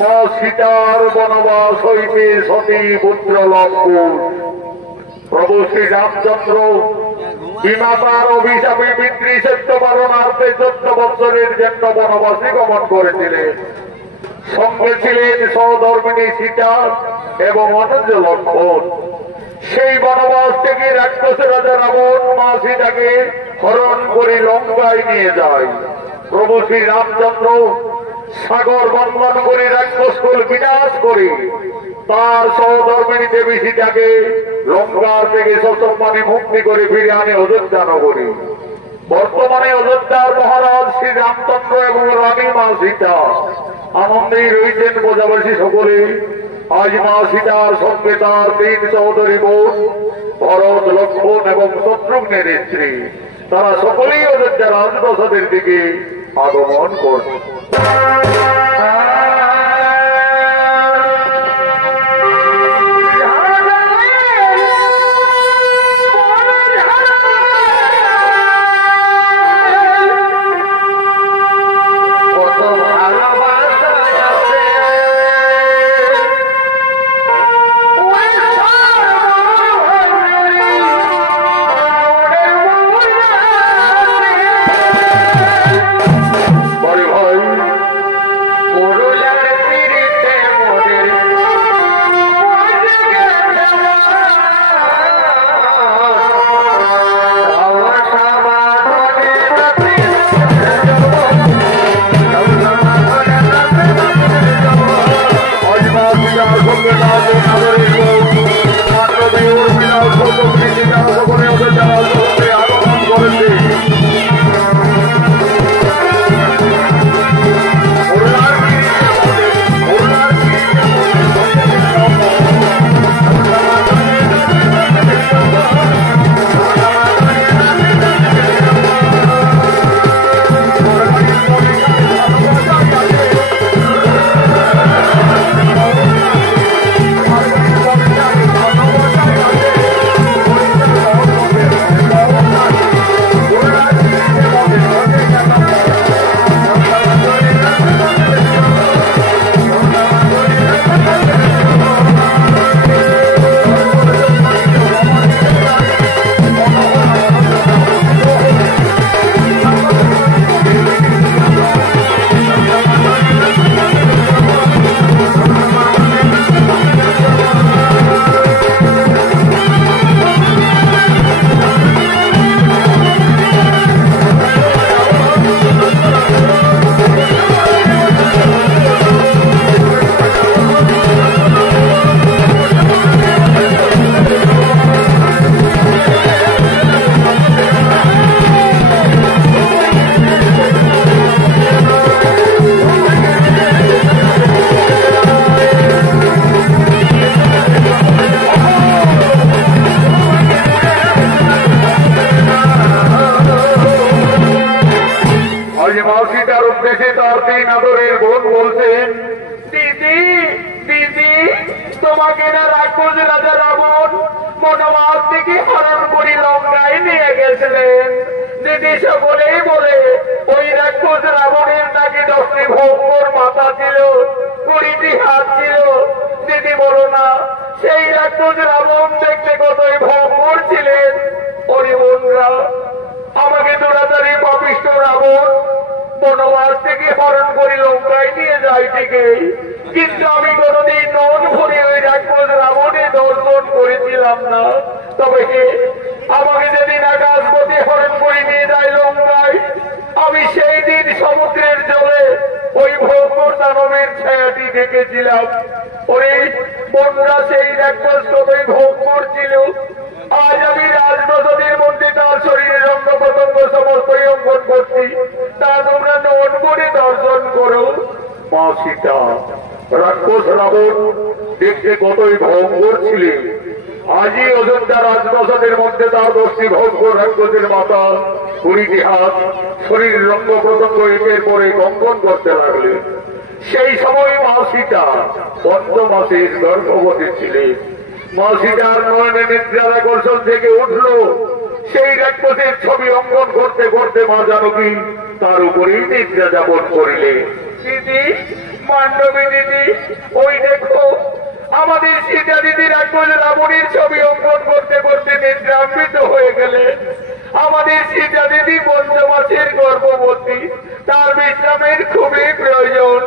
মা সীতার বনবাস হইতে সতী পুত্র লঙ্কুশ প্রভু শ্রী রামচন্দ্র বিমাতার অভিশাপে পিতৃশ্রেষ্ঠ পালনার্থে 14 বৎসরের জন্য বনবাসী গমন করেছিলেন। সঙ্গে ছিলেন সহধর্মিণী সীতা এবং অনুজ লক্ষ্মণ। সেই বনবাস থেকে রাক্ষস রাজা রাবণ মা সীতাকে হরণ করে লঙ্কায় নিয়ে যায়। প্রভু শ্রী রামচন্দ্র সাগর বন্ধন করে রাক্ষসকুল বিনাশ করে তার সহধর্মিণী দেবী সীতাকে লঙ্কার থেকে সসম্মানে মুক্তি করে ফিরে আনে অযোধ্যা নগরী। বর্তমানে অযোধ্যার মহারাজ শ্রী রামচন্দ্র এবং রানী মা সীতা আনন্দেই রয়েছেন প্রজাবাসী সকলে। আজ মা সীতার সঙ্গে তার 3 সহোদরী বোন ভরত, লক্ষ্মণ এবং শত্রুঘ্নের স্ত্রী তারা সকলেই অযোধ্যা রাজপ্রাসাদের দিকে আগমন করছে। রাক্ষস রাবণ দেখতে কতই ভয়ঙ্কর ছিলেন। আজই অযোধ্যা রাজপ্রাসাদের মধ্যে তার 10টি ভয়ঙ্কর রাক্ষসের মাথা, 20টি হাত, শরীর রঙ্গ প্রত্যঙ্গ একের পরে কম্পন করতে লাগলেন। সেই সময় মা সীতা 5 মাসের গর্ভবতী ছিলেন। মা সীতার নয়নে নিদ্রার আকর্ষণ থেকে উঠল। সেই রাক্ষসের ছবি অঙ্কন করতে করতে মা জানকী তার উপরেই নিদ্রা যাপন করিলেন। দিদি মান্ডবী জননী দিদি, ওই দেখো আমাদের সীতা দিদির একজন রাবণীর ছবি অঙ্কন করতে করতে নিদ্রান্বিত হয়ে গেলে। আমাদের সীতা দিদি 5 মাসের গর্ভবতী, তার বিশ্রামের খুবই প্রয়োজন।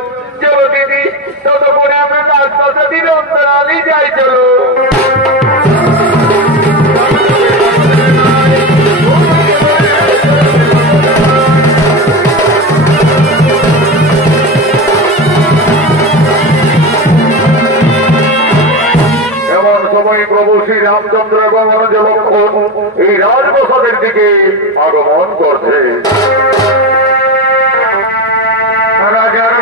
চলো দিদি, ততক্ষণে আমরা 5 দিন অন্তরালি যাই। চলো প্রভু শ্রী রামচন্দ্র গমন লক্ষণ এই রাজপ্রসাদের দিকে আগমন করছে। রাজার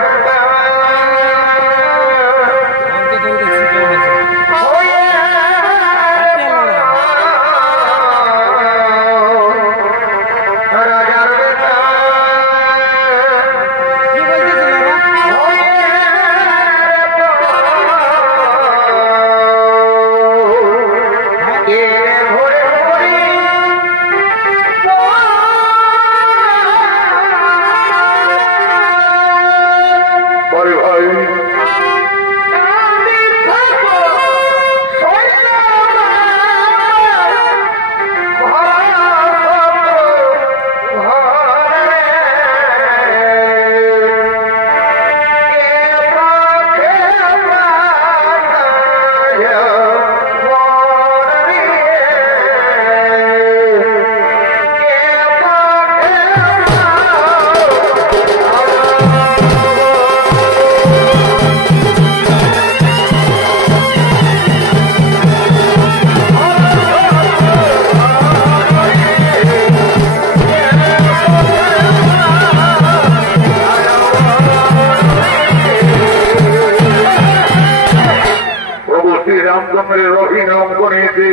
রামচন্দ্রের অভিনব গণিতে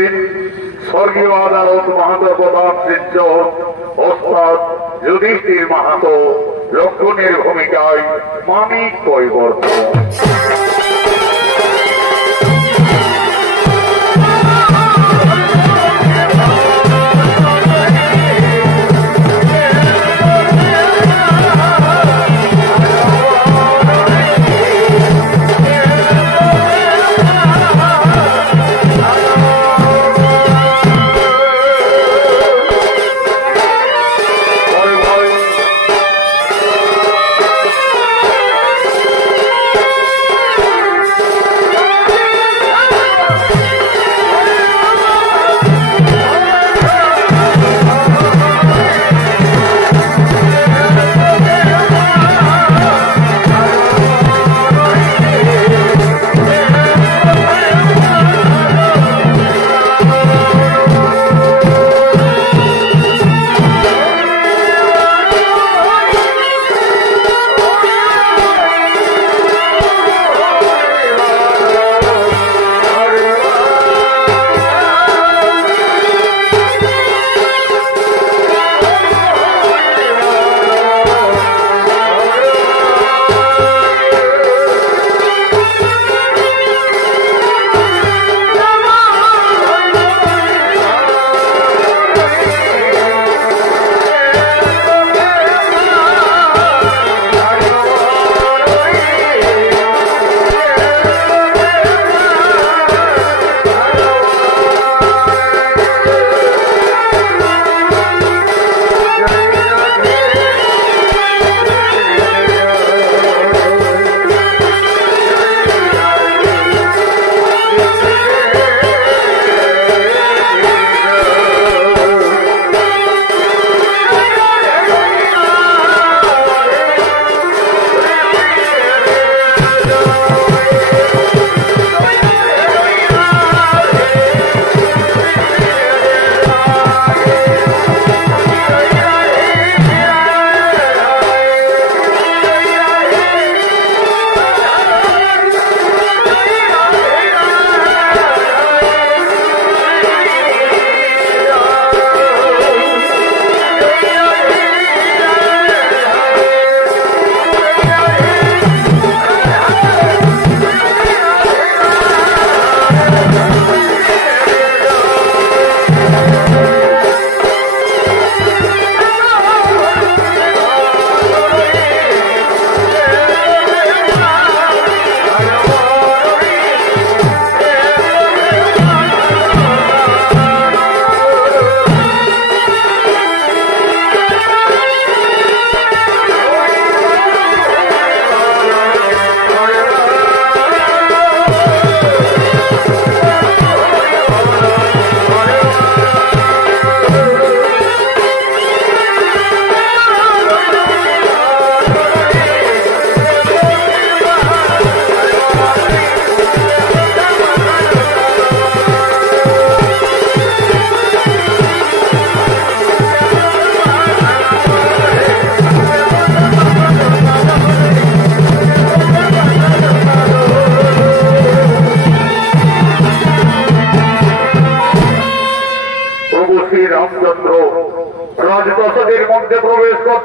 স্বর্গীয় আদালত মাহাতো প্রতাপ সিদ্ধ ওস্তাদ যুধিষ্ঠির মাহাতো লক্ষণের ভূমিকায় মানিক কৈবর্ত।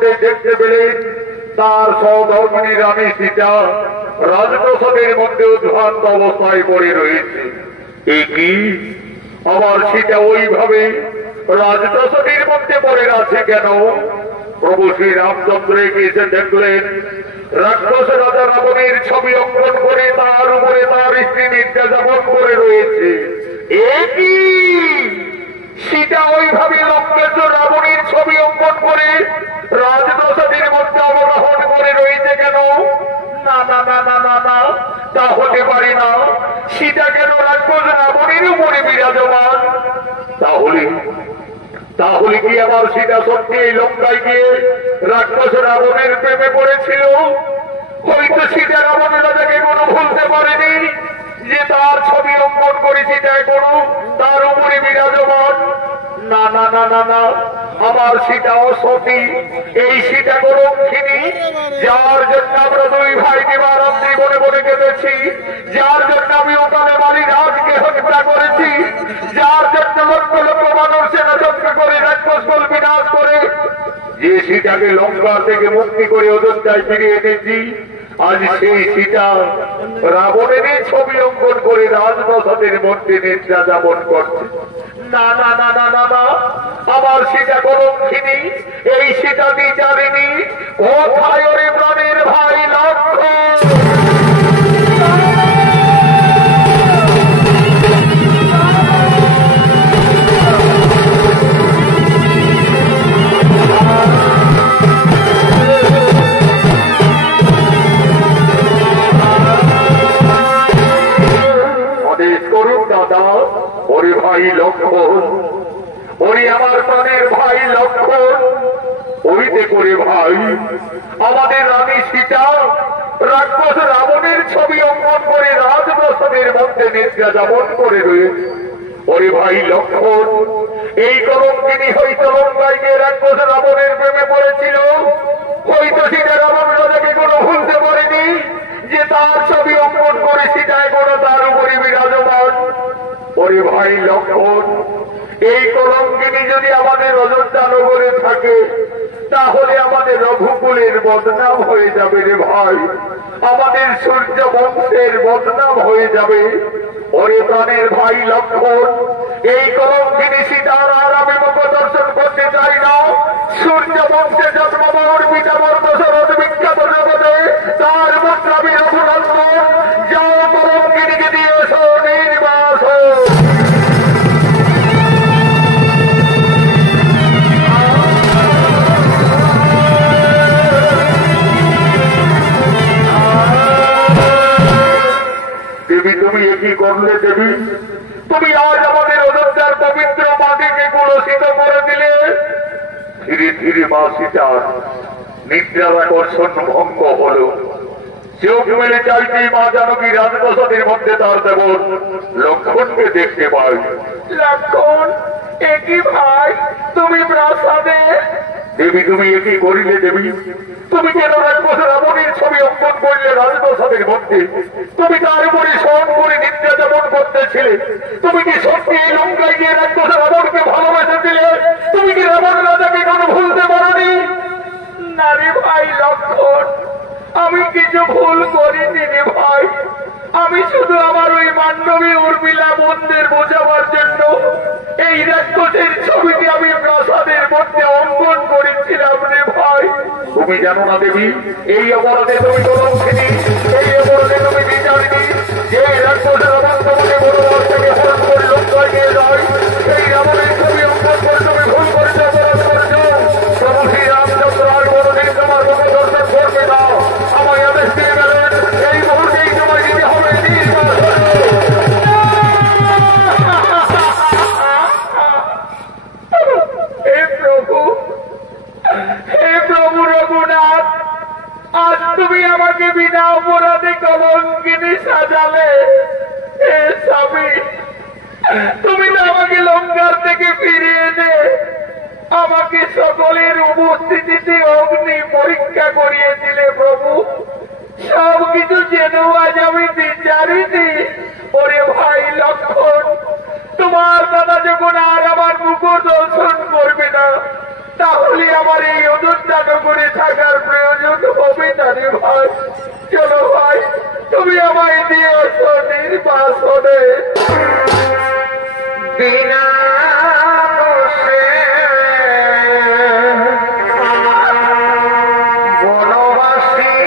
মধ্যে দেখতে পেলেন তার সহধর্মিণী রানী সীতা রাজপ্রাসাদের মধ্যে উদ্ভ্রান্ত অবস্থায় পড়ে রয়েছে। এই কি আমার সীতা ওইভাবে রাজপ্রাসাদের মধ্যে পড়ে আছে কেন? প্রভু শ্রী রামচন্দ্র এসে দেখলেন রাক্ষস রাজা রাবণের ছবি অঙ্কন করে তার উপরে তার স্ত্রী নির্যাতন করে রয়েছে। একই সীতা ওইভাবে লঙ্কেশ্বর রাবণের ছবি অঙ্কন করে রাজপ্রাসাদের মধ্যে অবগাহন করে রয়েছে কেন? না না না না না না, তা হতে পারে না। সীতা কেন রাক্ষস রাবণের উপরে বিরাজমান? তাহলে কি আমার সীতা সত্যি এই লঙ্কায় গিয়ে রাক্ষস রাবণের প্রেমে পড়েছিল? হয়তো সীতা রাবণ রাজাকে কোনো ভুলতে পারেনি যে তার ছবি অঙ্কন করে সীতা এখনো তার উপরে বিরাজমান। না না না না না, আমার সীতা অসতী। এই সীতা কলঙ্কিনী, যার জন্য আমরা দুই ভাই দিবারাত্রি বনে বনে কেঁদেছি, যার জন্য আমি ওখানে বালিরাজকে হত্যা করেছি, যার জন্য লক্ষ লক্ষ মানুষ সেনাযজ্ঞ করে রাক্ষসকুল বিনাশ করে যে সীতাকে লঙ্কা থেকে মুক্তি করে অযোধ্যায় ফিরিয়ে এনেছি, আজ সেই সীতা রাবণের ছবি অঙ্কন করে রাজপ্রাসাদের মধ্যে নিদ্রা যাপন করছে। না না না না না না, আমার সীতা কলঙ্কিনী। এই সীতা বিচারিণী কোথায় ওরে প্রাণের ভাই লক্ষ্মণ? ওরে ভাই লক্ষ্মণ, ওরে আমার প্রাণের ভাই লক্ষ্মণ, ওইতে করে ভাই আমাদের রানী সীতা রাক্ষস রাবণের ছবি অঙ্কন করে রাজপ্রাসাদের মধ্যে নিদ্রা যাপন করে রয়েছে। ওরে ভাই লক্ষ্মণ, এই কলঙ্কিনী হয়তো লঙ্কায় গিয়ে রাক্ষস রাবণের প্রেমে পড়েছিল। হয়তো সীতা রাবণ রাজাকে কোনো ভুলতে পারেনি যে তার ছবি অঙ্কন করে সীতা এখনো তার উপরে বিরাজমান। ওরে ভাই লক্ষ্মণ, এই কলঙ্কিনী যদি আমাদের অযোধ্যা নগরে থাকে তাহলে আমাদের রঘুকুলের বদনাম হয়ে যাবে রে ভাই, আমাদের সূর্য বংশের বদনাম হয়ে যাবে। ওরে প্রাণের ভাই লক্ষ্মণ, এই কলঙ্কিনী সীতার আর আমি মুখ দর্শন করতে চাই না। সূর্য বংশে জন্মমোহর পিতামর দশরথ বিখ্যাত জগতে তার মুদ্রাবী রঘুনন্দন, যাও কলঙ্কিনীকে দিয়েছ নির্বাস। দেবী, তুমি একই করলে দেবী, তুমি আজ আমাদের অযোধ্যার পবিত্র মাটিকে কুলসিত করে দিলে। ধীরে ধীরে মা সীতার নিদ্রার আকর্ষণ ভঙ্গ হল। চোখ মেলে চাইতে মা জানকী রাজপ্রাসাদের মধ্যে তার দেবর লক্ষ্মণকে দেখতে পাই। লক্ষ্মণ, একই ভাই তুমি প্রাসাদে? দেবী, তুমি একই করিলে দেবী? তুমি কেন রাক্ষস রাবণের ছবি অঙ্কন করলে রাজপ্রাসাদের মধ্যে? তুমি তার উপরে স্মরণ করে নিদ্রা যাপন করতেছিলে। তুমি কি সত্যি এই লঙ্কায় গিয়ে রাক্ষস রাবণকে ভালোবেসেছিলে? তুমি কি রাবণ রাজাকে কোনো ভুলতে পারোনি? না রে ভাই লক্ষ্মণ, আমি কিছু ভুল করিনি রে ভাই। আমি শুধু আমার ওই মান্ডবী উর্মিলা মন্দির বোঝাবার জন্য এই রাক্ষসের ছবিটি আমি প্রাসাদের মধ্যে অঙ্কন করেছিলাম রে ভাই। তুমি জানো না দেবী, এই অপরাধে তুমি কলঙ্কিনী, এই অপরাধে তুমি বিচারিণী। যে রাক্ষস রাবণ তোমাকে বনবাস থেকে হরণ করে লঙ্কায় নিয়ে যায়, সেই রাবণের ছবি অঙ্কন করে তুমি ভুল করেছ, অপরাধ করেছ। প্রভু শ্রী রামচন্দ্র আর কোনদিন তোমার মুখ দর্শন করবে না। আমায় আদেশ দিয়ে গেলেন এই মুহূর্তেই তোমায় দিতে হবে নির্বাসন। হে প্রভু রঘুনাথ, আজ তুমি আমাকে বিনা অপরাধে কলঙ্কিনী সাজালে। হে স্বামী, তুমি তো আমাকে লঙ্কার থেকে ফিরিয়ে এনে আমাকে সকলের উপস্থিতিতে অগ্নি পরীক্ষা করিয়েছিলে প্রভু। সবকিছু যেন আজ আমি বিচারিনি। ওরে ভাই লক্ষ্মণ, তোমার দাদা যখন আর আমার মুখ দর্শন করবে না, তাহলে আমার এই অযোধ্যা নগরে বিনা দোষে বনবাসী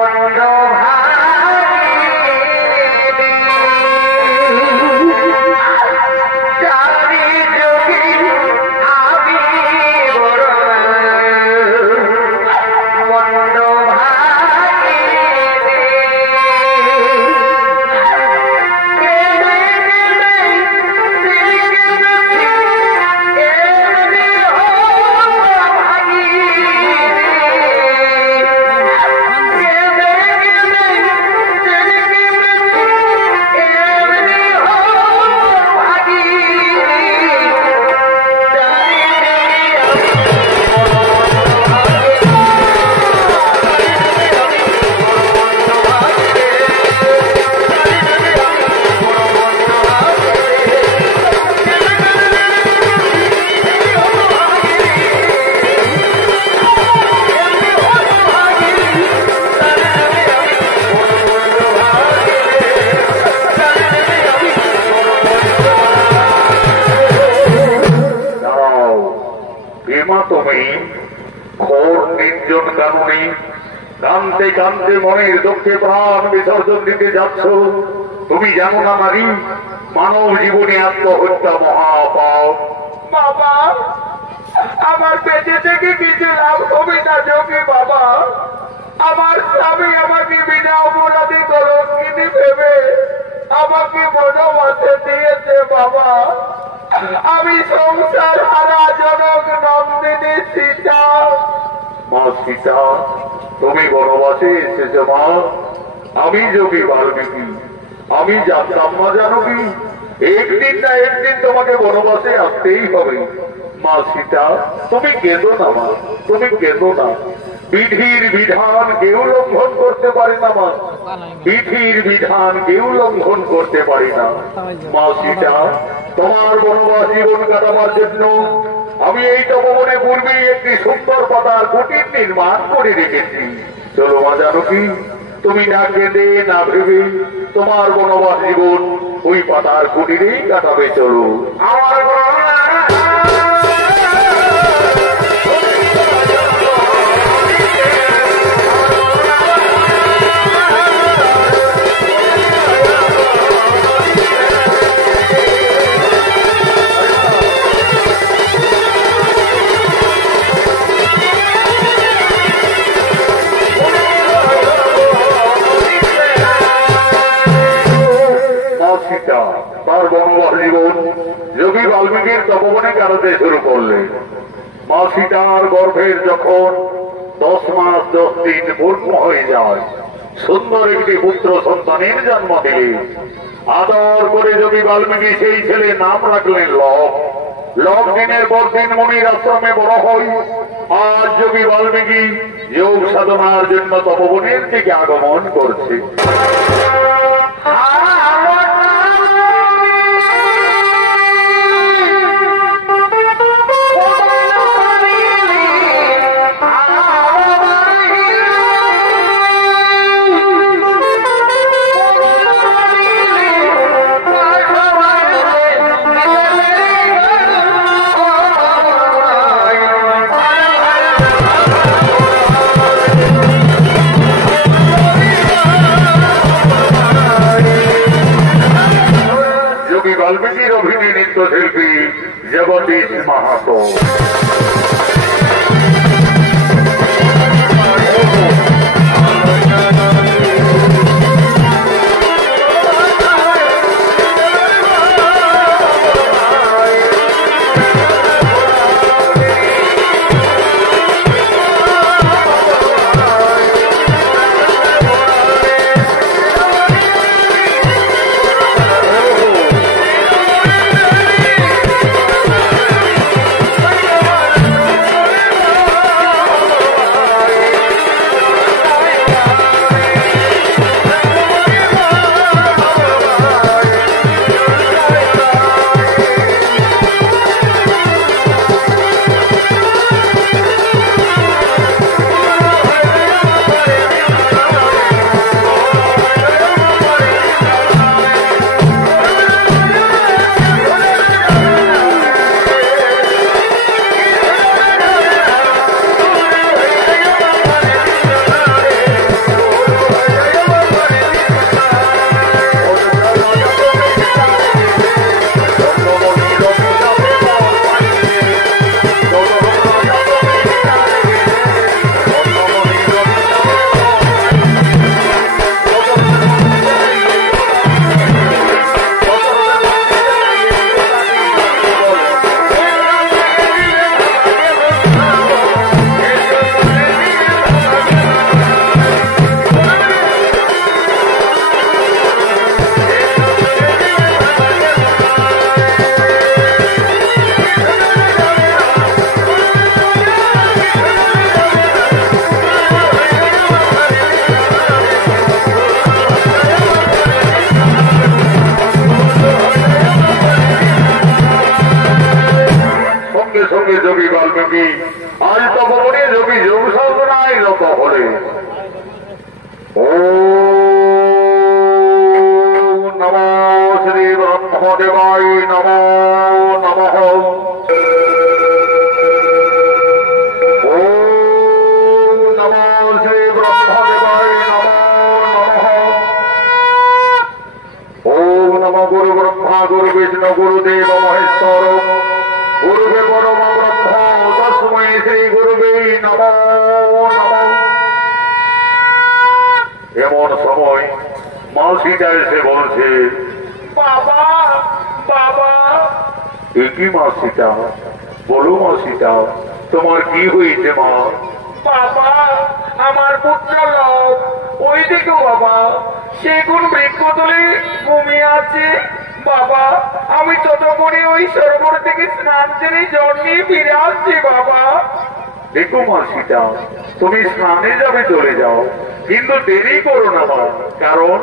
বড় তুমি ঘোর নির্জন কাননে কানতে কানতে মনের দুঃখে প্রাণ বিসর্জন দিতে যাচ্ছ। তুমি জানো না নারী, মানব জীবনে আত্মহত্যা মহাপাপ। বাবা, আমার বেঁচে থেকে কিছু লাভ হবে না যোগী বাবা। আমার স্বামী আমাকে বিনা অপরাধী কলঙ্কিনী ভেবে আমাকে বনবাসে দিয়েছে বাবা। আমি সংসার হারা জনক নন্দিনী সীতা। মা সীতা, তুমি বনবাসে এসেছ মা। আমি যোগী বাল্মীকি, আমি জানতাম না জানো কি, একদিন না একদিন তোমাকে বনবাসে আসতেই হবে। মা সীতা, তুমি কেঁদো না মা, তুমি কেঁদো না। বিধির বিধান কেউ লঙ্ঘন করতে পারে না মা, বিধির বিধান কেউ লঙ্ঘন করতে পারে না। মা সীতা, তোমার বনবাস জীবন কাটাবার জন্য আমি এই তপবনে পূর্বেই একটি সুন্দর পাতার কুটির নির্মাণ করে রেখেছি। চলো মা জানকী, তুমি না কেঁদে না ভেবে তোমার বনবাস জীবন ওই পাতার কুটিরেই কাটাবে। চলো। আমার তার বনবাস জীবন যোগী বাল্মীকির তপবনে কাটাতে শুরু করলেন। মা সীতার গর্ভের যখন 10 মাস 10 দিন পূর্ণ হয়ে যায়, সুন্দর একটি পুত্র সন্তানের জন্ম দিলেন। আদর করে যোগী বাল্মীকি সেই ছেলে নাম রাখলেন লব। লব দিনের পর দিন মুনির আশ্রমে বড় হয়। আজ যোগী বাল্মীকি যোগ সাধনার জন্য তপবনের দিকে আগমন করছে। বাল্মীকির অভিনয় নৃত্যশিল্পী জগদীশ মাহাতো। যোগী বাল্মীকি আজ তপবনে যোগী যোগ সাধনায় রত হলে। ওম নমো শ্রী ব্রহ্মদেবায় নমো নমঃ। গুরুবেই নমঃ নমঃ। এমন সময় মাসিটা এসে বলছে, বাবা বাবা। কি মাসিটা? বলো মাসিটা, তোমার কি হয়েছে মা? বাবা, আমার পুত্র লোক ওই দিকে বাবা, সে কোন বৃক্ষতলে ঘুমিয়ে আছে বাবা। আমি ততক্ষণে ওই সরোবর থেকে স্নান সেরে জল নিয়ে ফিরে আসছি বাবা। দেখো মাসিটা, তুমি স্নানে যাবে চলে যাও, কিন্তু দেরি করো না মা, কারণ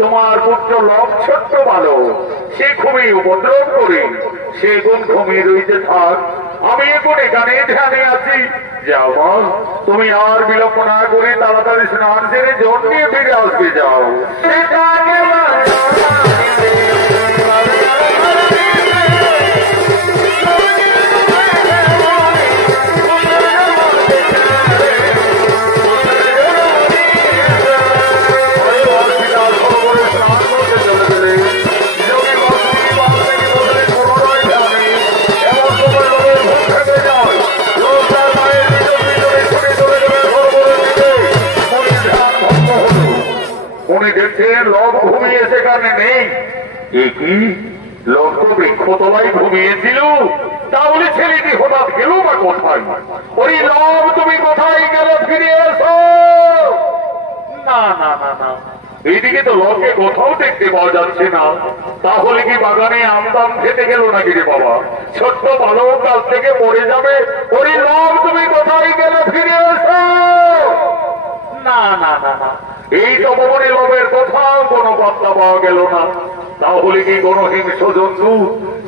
তোমার পুত্র লোক ছোট্ট ভালো, সে খুবই উপদ্রব করে, সে কোন ঘুমিয়ে রইতে থাক, আমি এখন এখানে ধ্যানে আছি। যাও মা, তুমি আর বিলম্ব না করে তাড়াতাড়ি স্নান সেরে জল নিয়ে ফিরে আসতে যাও। উনি দেখছেন লোক ঘুমিয়ে সেখানে নেই। কি লোক তো বৃক্ষতলায় ঘুমিয়েছিল, তাহলে ছেলেটি হঠাৎ গেল বা কোথায়? ওই লোক তুমি কোথায় গেল, ফিরে এসো। না না না না, এইদিকে তো লোককে কোথাও দেখতে পাওয়া যাচ্ছে না। তাহলে কি বাগানে আমদাম খেতে গেল নাকি রে বাবা? ছোট্ট ভালো কাছ থেকে পড়ে যাবে। ওই লোক তুমি কোথায় গেল, ফিরে এসো। না না না না, এই তো ভবনে লোভের কোথাও কোনো পাত্তা পাওয়া গেল না। তাহলে কি কোনো হিংস্র জন্তু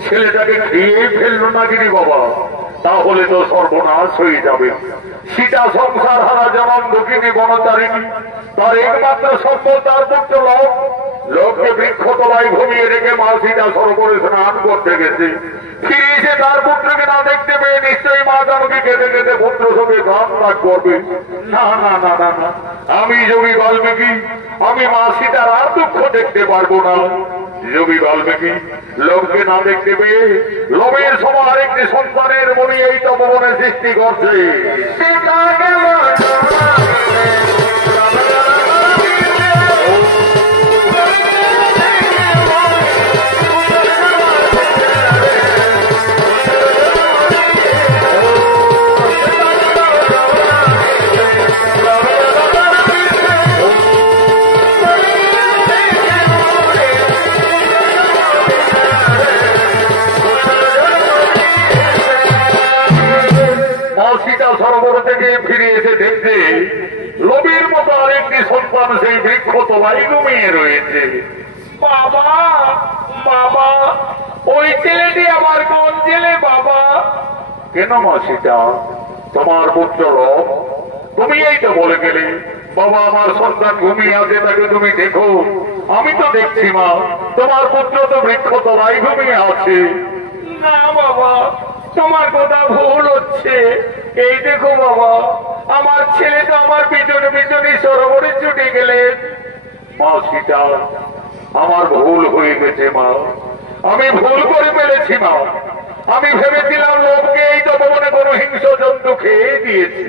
ছেলেটাকে খেয়ে ফেললো নাকি রে বাবা? তাহলে তো সর্বনাশ হয়ে যাবে। সীতা সংসার হারা যেমন দক্ষিণী বনচারিণী, তার একমাত্র সম্পদ তার পুত্র লোক। লোককে বৃক্ষতলায় ঘুমিয়ে রেখে মা সীতা সরোবরে স্নান করতে গেছে। ফিরে এসে তার পুত্রকে না দেখতে পেয়ে নিশ্চয়ই মা জানকী কেঁদে কেঁদে পুত্র সঙ্গে গান ত্যাগ করবে। না না না না না, আমি যোগী বাল্মীকি, আমি মা সীতার আর দুঃখ দেখতে পারবো না। যোগী বাল্মীকি লোককে না দেখতে পেয়ে লোভের সময় আরেকটি সন্তানের মনে এই তপবনে সৃষ্টি করছে। সীতা সরোবর থেকে ফিরে এসে দেখছে লোভের মতো আরেকটি সন্তান সেই বৃক্ষ তলায় ঘুমিয়ে রয়েছে। বাবা বাবা, ওই ছেলেটি আমার কোন ছেলে বাবা? কেন মা সীতা, তোমার পুত্র লোভ? তুমি এই তো বলে গেলে বাবা আমার সন্তান ঘুমিয়ে আছে, তাকে তুমি দেখো। আমি তো দেখছি মা, তোমার পুত্র তো বৃক্ষ তলায় ঘুমিয়ে আছে। না বাবা, তোমার কথা ভুল হচ্ছে। এই দেখো বাবা, আমার ছেলে তো আমার পিছনে পিছনে সরোবরে ছুটে গেলেন। মা সীতা, আমার ভুল হয়ে গেছে মা, আমি ভুল করে ফেলেছি মা। আমি ভেবেছিলাম লোককে এই তো ভবনে কোনো হিংস্র জন্তু খেয়ে দিয়েছি।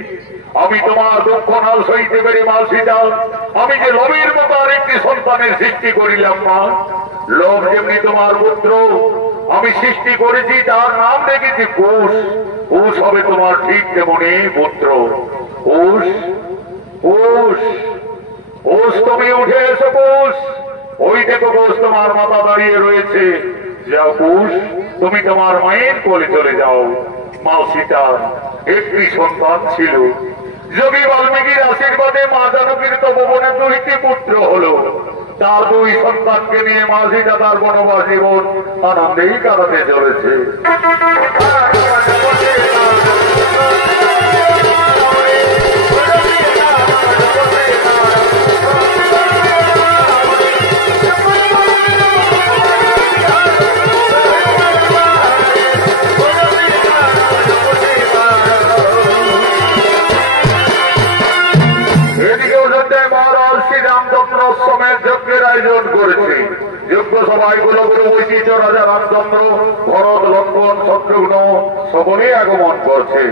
আমি তোমার দুঃখ না সইতে পেরে মা সীতা, আমি যে লোভের মতো আরেকটি সন্তানের সৃষ্টি করিলাম মা। লোভ যেমনি তোমার পুত্র, আমি সৃষ্টি করেছি, তার নাম রেখেছি কুশ। কুশ হবে তোমার ঠিক তেমনি পুত্র। কুশ কুশ কুশ, তুমি উঠে এসো কুশ। ওই দেখো কুশ, তোমার মাথা দাঁড়িয়ে রয়েছে। যাও কুশ, তুমি তোমার মায়ের কোলে চলে যাও। মা সীতার একটি সন্তান ছিল। যোগী বাল্মীকির আশীর্বাদে মা জানকীর তপবনে দুইটি পুত্র হলো। তার দুই সন্তানকে নিয়ে মা সীতা তার বনবাস জীবন আনন্দেই কাটাতে চলেছে। যজ্ঞের আয়োজন করেছে। যজ্ঞ সভায় কুলগুরু বৈশিষ্ট্য রাজা রামচন্দ্র, ভরত, লক্ষ্মণ, শত্রুঘ্ন সকলেই আগমন করছে।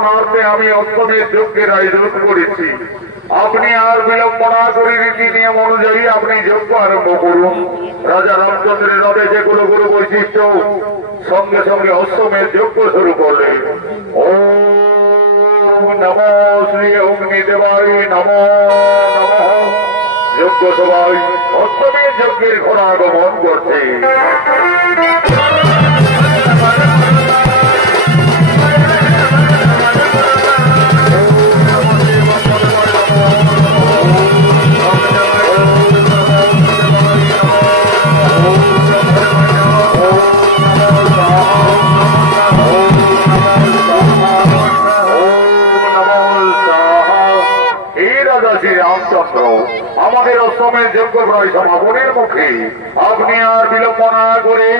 পালনার্থে আমি অষ্টমীর যজ্ঞের আয়োজন করেছি। আপনি আর বিলম্ব না করে রীতি নিয়ম অনুযায়ী আপনি যজ্ঞ আরম্ভ করুন। রাজা রামচন্দ্রের আদেশে কুলগুরু বৈশিষ্ট্য সঙ্গে সঙ্গে অষ্টমের যজ্ঞ শুরু করলেন। ওম নমো শ্রী অগ্নিদেবায় নমো নমঃ। যজ্ঞ সবাই অষ্টমীর যজ্ঞের ঘোড়াগমন করছে। রামচন্দ্র আমাদের অষ্টমের যজ্ঞ প্রায় সমাপনের মুখে। আপনি আর বিলম্ব না করে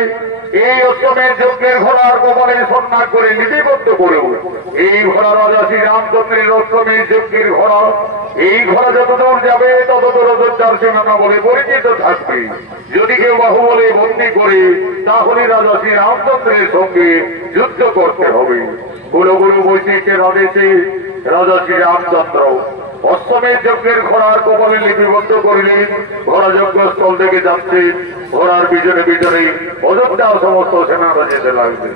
এই অষ্টমের যজ্ঞের ঘোড়ার কপালে সন্ন্যাস করে লিপিবদ্ধ করুন। এই ঘোড়া রাজা শ্রী রামচন্দ্রের অষ্টমীর যজ্ঞের ঘোড়া। এই ঘোড়া যতদূর যাবে ততদূর অযোধ্যার সীমানা বলে পরিচিত থাকবে। যদি কেউ বাহুবলে বন্দী করে তাহলে রাজা শ্রী রামচন্দ্রের সঙ্গে যুদ্ধ করতে হবে। কুলগুরু বৈশিষ্ট্যের আদেশে রাজা শ্রী রামচন্দ্র অষ্টমের যজ্ঞের ঘোড়ার কপালে লিপিবদ্ধ করিলেন। ঘোড়া যজ্ঞস্থল থেকে যাচ্ছে। ঘোড়ার পিছনে পিছনে অযোধ্যার সমস্ত সেনারা যেতে লাগবে।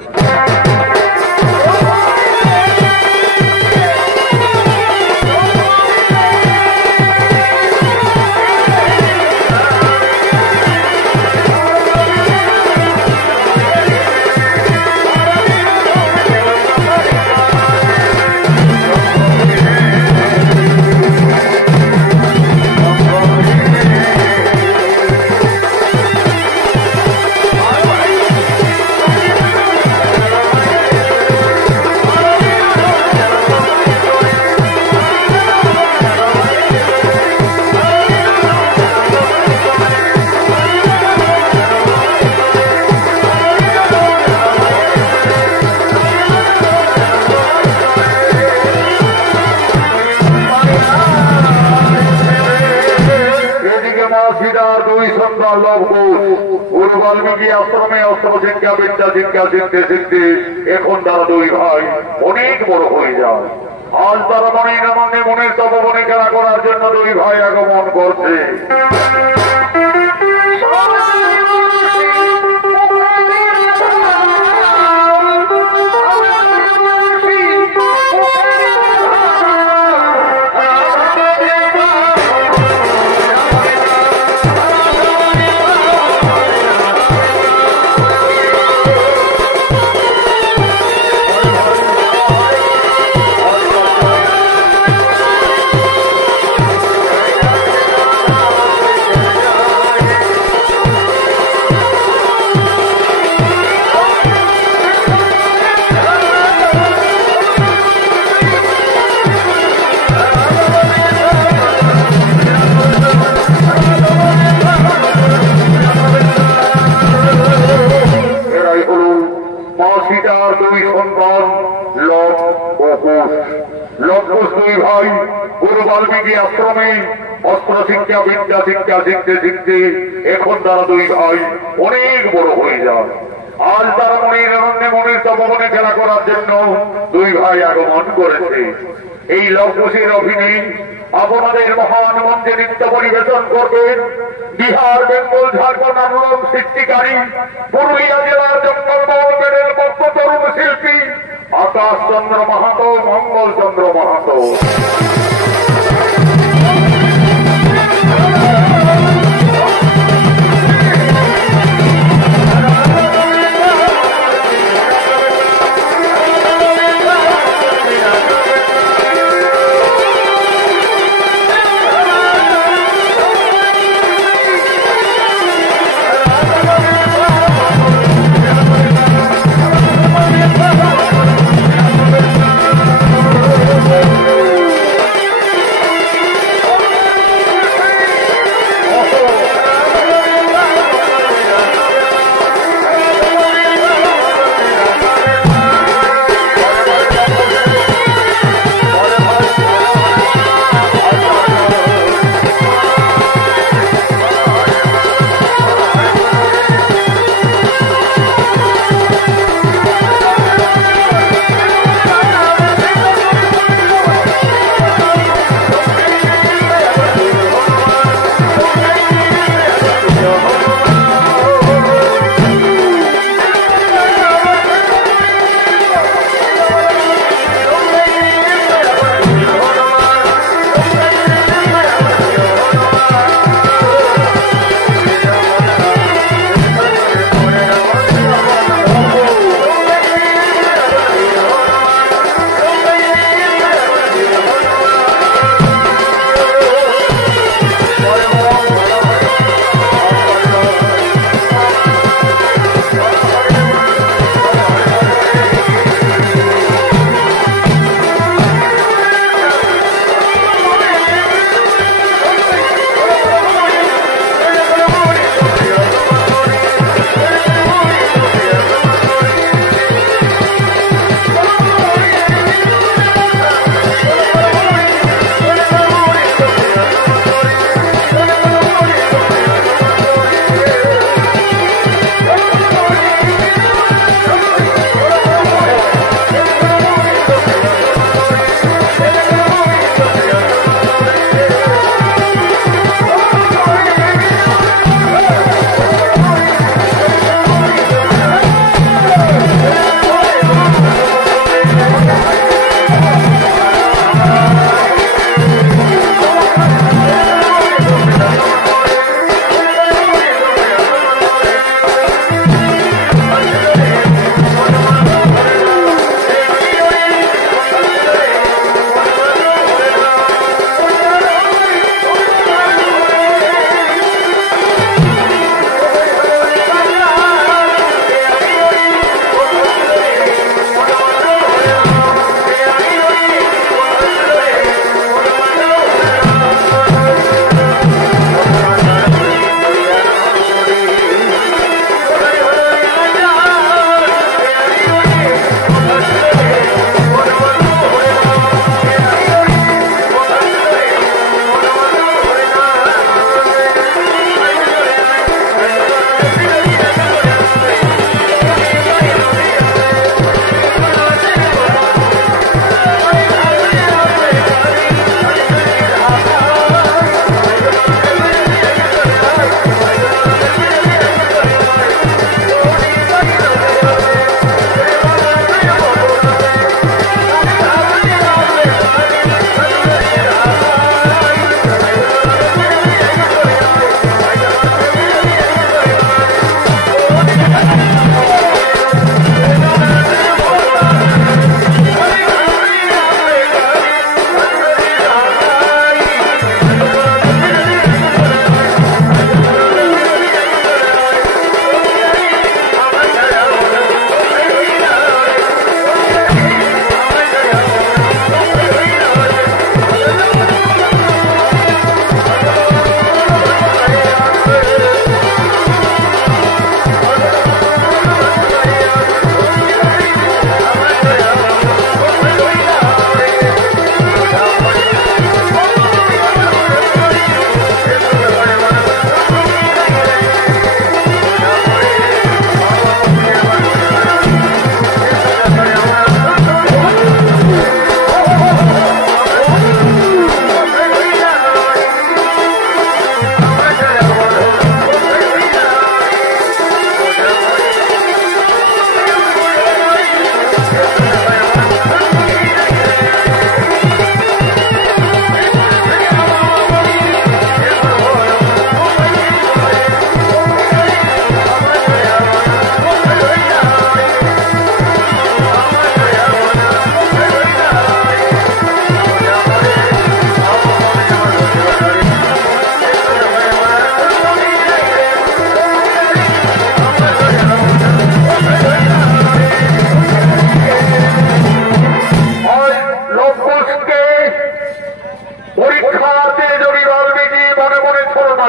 গুরু বাল্মীকি আশ্রমে অস্ত্র শিক্ষা বিদ্যা শিক্ষা শিখতে শিখতে এখন তারা দুই ভাই অনেক বড় হয়ে যায়। আজ তারা মনে আনন্দে মনের তপবনে খেলা করার জন্য দুই ভাই আগমন করছে। গুরু বাল্মীকি আশ্রমে অস্ত্র শিক্ষা বিদ্যা শিক্ষা শিখতে শিখতে এখন তারা দুই ভাই অনেক বড় হয়ে যায়। আজ তারা মনের আনন্দে মনের তপবনে খেলা করার জন্য দুই ভাই আগমন করেছে। এই লবকুশের অভিনয় আপনাদের মহান মঞ্চে নৃত্য পরিবেশন করবেন বিহার, বেঙ্গল, ঝাড়খণ্ড আন্দোলন সৃষ্টিকারী পুরুলিয়া জেলার জঙ্গলমহল পেটের পক্ষ তরুণ শিল্পী আকাশ চন্দ্র মাহাতো, মঙ্গল চন্দ্র মাহাতো।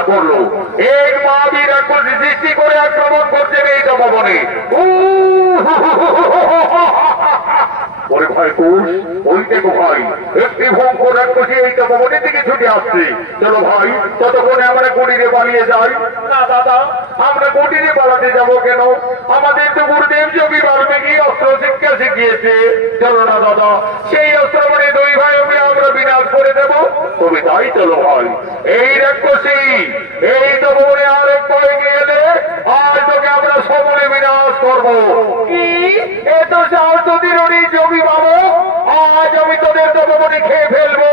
করলো। এই মহাবীর রাক্ষস সৃষ্টি করে আক্রমণ করছেন এই তপবনে। ওরে ভাই কোষ, ওই দেখো ভাই, একটি ভয়ঙ্কর রাক্ষসী এই তপবনের দিকে ছুটে আসছে। চলো ভাই, ততক্ষণে আমরা কুটিরে পালিয়ে যাই। না দাদা, আমরা কুটিরে পালাতে যাব কেন? আমাদের তো গুরুদেব যোগী বাল্মীকি অস্ত্র শিক্ষা শিখিয়েছে। চলো না দাদা, সেই অস্ত্র মানে দুই ভাই আমরা বিনাশ করে দেব। তুমি তাই চলো ভাই। এই রাক্ষসী এই তপবনে আর এক ভয় গেলে আজ তোকে আমরা সকলে বিনাশ করবো। কি এত সাহস তোদের যোগী বাবু? আজ আমি তোদের তপবনে খেয়ে ফেলবো।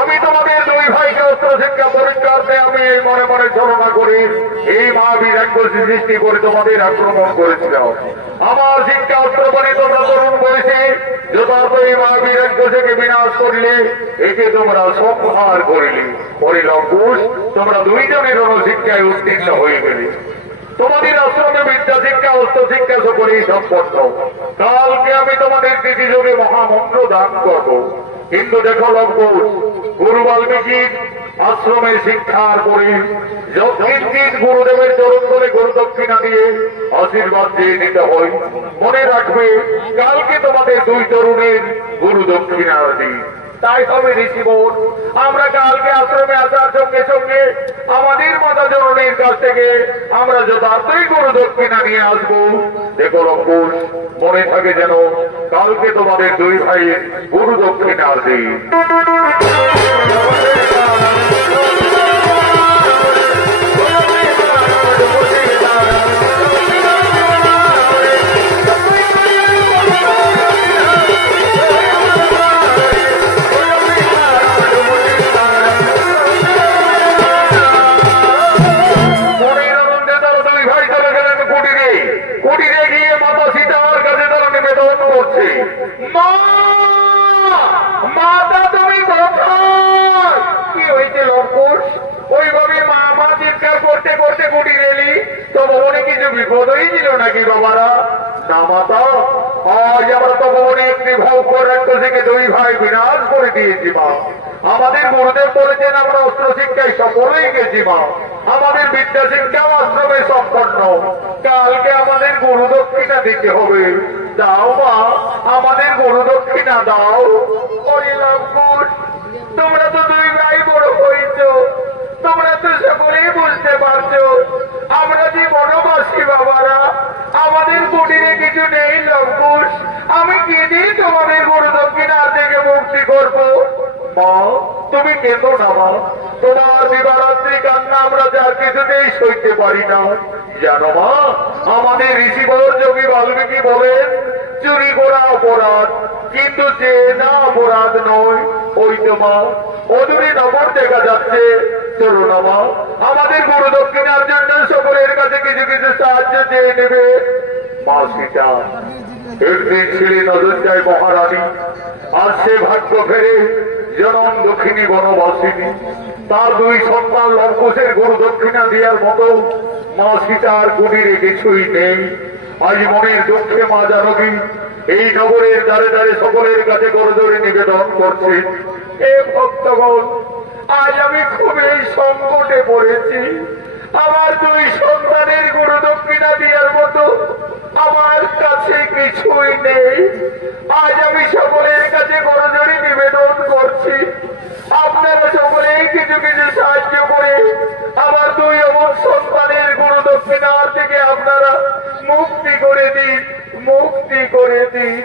আমি তোমাদের দুই ভাইকে অস্ত্র শিক্ষা পরীক্ষার্থে আমি এই মনে মনে ছলনা করি এই মহাবীর রাক্ষসী সৃষ্টি করে তোমাদের আক্রমণ করেছিলাম। আমার শিক্ষা অস্ত্র বলে তোমরা তরুণ বয়সে যথার্থ এই মহাবীর রাক্ষসীকে বিনাশ করিলে, একে তোমরা সংহার করিলে। পরিলঙ্কুশ, তোমরা দুইজনের শিক্ষায় উত্তীর্ণ হয়ে গেলে। তোমাদের আশ্রমে বিদ্যা শিক্ষা অস্ত্র শিক্ষা সকলেই সম্পন্ন। কালকে আমি তোমাদের তৃতীযোগে মহামন্ত্র দান করব। কিন্তু দেখো লঙ্কুশ, গুরু বাল্মীকির আশ্রমে শিক্ষার পরে যৎকিঞ্চিত গুরুদেবের চরণ ধরে গুরু দক্ষিণা দিয়ে আশীর্বাদ দিয়ে দিতে হয়। মনে রাখবে, কালকে তোমাদের দুই তরুণের গুরু দক্ষিণা দিই। তাই হবে ঋষিবর, আমরা কালকে আশ্রমে আসার সঙ্গে সঙ্গে আমাদের মাতা জননীর কাছ থেকে আমরা যথার্থই গুরু দক্ষিণা নিয়ে আসবো। দেখো লঙ্কুশ, মনে থাকে যেন কালকে তোমাদের দুই ভাইয়ের গুরু দক্ষিণা দিই। মাতা তুমি কোথায়? কি হয়েছে লঙ্কুশ? ওইভাবে মা মা চিৎকার করতে করতে কুটির এলি, তো ভবনে কিছু বিপদ হয়েছিল নাকি বাবারা? না মাতা, আজ আমরা তো ভবনে একটি ভয়ঙ্কর রাক্ষসীকে দুই ভাই বিনাশ করে দিয়েছি মা। আমাদের গুরুদেব বলেছেন আমরা অস্ত্র শিক্ষায় সফল হয়ে গেছি মা। আমাদের বিদ্যা শিক্ষাও আশ্রমে সম্পন্ন। কালকে আমাদের গুরু দক্ষিণা দিতে হবে। দাও মা, আমাদের গুরু দক্ষিণা দাও। তোমরা তো দুই ভাই বড় হয়েছ, তোমরা তো সকলেই বুঝতে পারছো আমরা যে বনবাসী বাবারা, আমাদের কুটিরে কিছু নেই লঙ্কুশ। আমি কি দিয়ে তোমাদের গুরু দক্ষিণার থেকে মুক্তি করবো? মা, তুমি কেঁদো না মা। তোমার দিবারাত্রি কান্না আমরা যার কিছুতেই সইতে পারি না। জানো মা, আমাদের ঋষিবর যোগী বাল্মীকি বলেন চুরি করা অপরাধ, কিন্তু যে না অপরাধ নয়। ওই তো মা, অদূরে নগর দেখা যাচ্ছে। চলো না মা, আমাদের গুরু দক্ষিণার জন্য সকলের কাছে কিছু কিছু সাহায্য যে নেবে মা সীতা। একদিন ছেলে নজর যায় মহারানী, আর সে ভাগ্য ফেরে জনম দক্ষিণী বনবাসিনী। তার দুই সন্তান লঙ্কুশের গুরু দক্ষিণা দেওয়ার মতো মা সীতার কুটিরে কিছুই নেই। আজ মনের দুঃখে মা জানকী এই নগরের দ্বারে দ্বারে সকলের কাছে করজোড়ে নিবেদন করছে, হে ভক্তগণ, আজ আমি খুবই সংকটে পড়েছি। আমার দুই সন্তানের গুরু দক্ষিণা দেওয়ার মতো আমার কাছে কিছুই নেই। আজ আমি সকলের কাছে করজোড়ে নিবেদন করছি, আপনারা সকলেই কিছু কিছু সাহায্য করে আমার দুই অমর সন্তানের গুরু দক্ষিণার থেকে আপনারা মুক্তি করে দিন, মুক্তি করে দিন।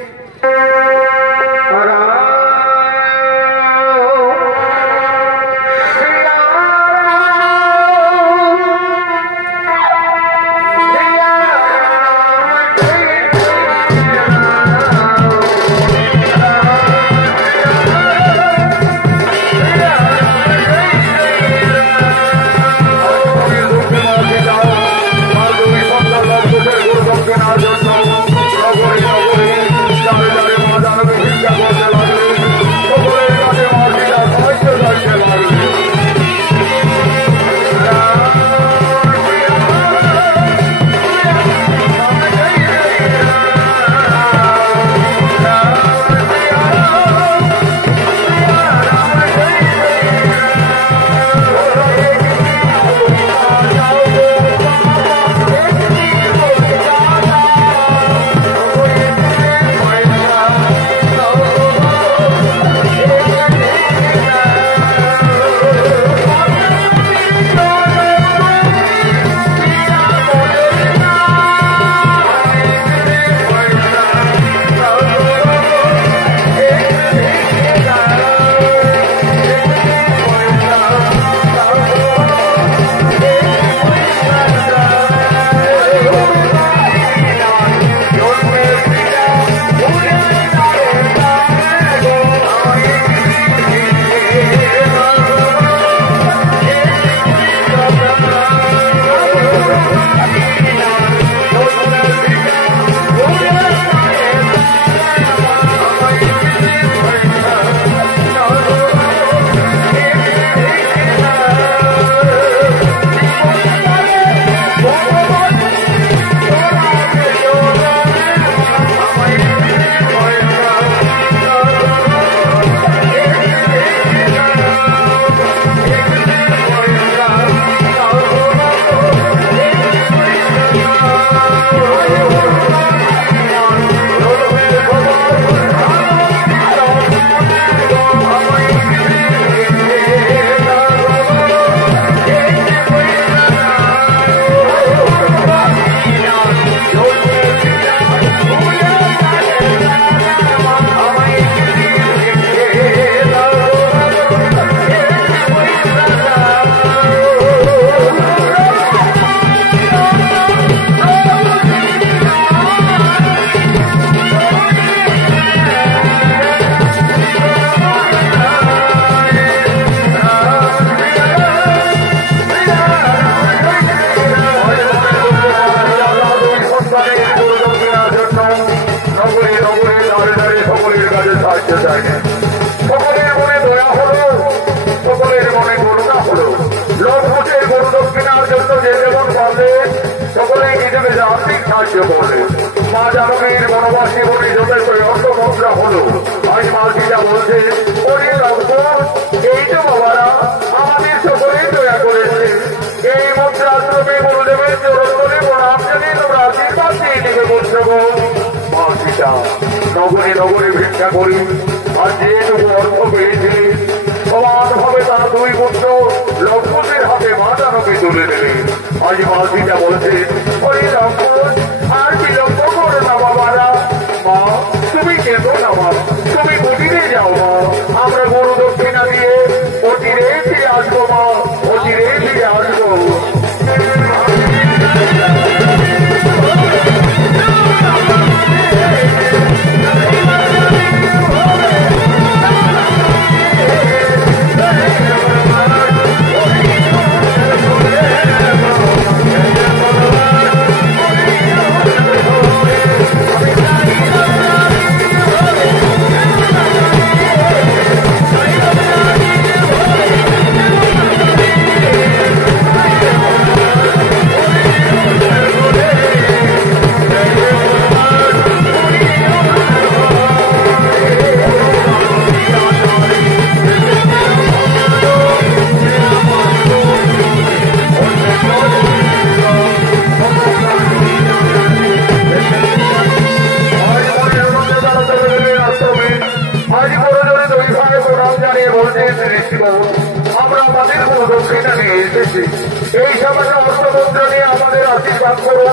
সকলের মনে দয়া হলো, সকলের মনে করুণা হলো। লঙ্কুশের গুরু দক্ষিণার জন্য যে যেমন পারলে সকলেই নিজেকে আর্থিক সাহায্য করলে। মা জানকীর বনবাসী বনে যথেষ্ট অর্থ মুদ্রা হলো। আজ মা সীতা বলছে, ওরে লঙ্কুশ, এই তো বাবারা আমাদের সকলেই দয়া করেছে। এই মুদ্রাশ্রমে গুরুদেবের চরণ ধরে প্রণাম জানিয়ে তোমরা আশীর্বাদ দিয়ে নেবে বন্ধুগণ। মা সীতা নগরে নগরে ভিক্ষা করি, আর যেটুকু অর্থ পেয়েছে সমানভাবে তার দুই পুত্র লঙ্কুশের হাতে মা জানকী তুলে দেবে। আজ মা সীতা বলছে, ওরে লঙ্কুশ, আর বিলম্ব করো না বাবারা। মা তুমি কেঁদো না মা, তুমি কুটিরে যাও মা, আমরা গুরু দক্ষিণা দিয়ে অচিরে ফিরে আসবো মা, অচিরে ফিরে আসবো। Thank you. জীবন আমরা আমাদের কোনো দক্ষিণা নিয়ে এসেছি। এই সামান্য অর্থমুদ্রা নিয়ে আমাদের আশীর্বাদ করো,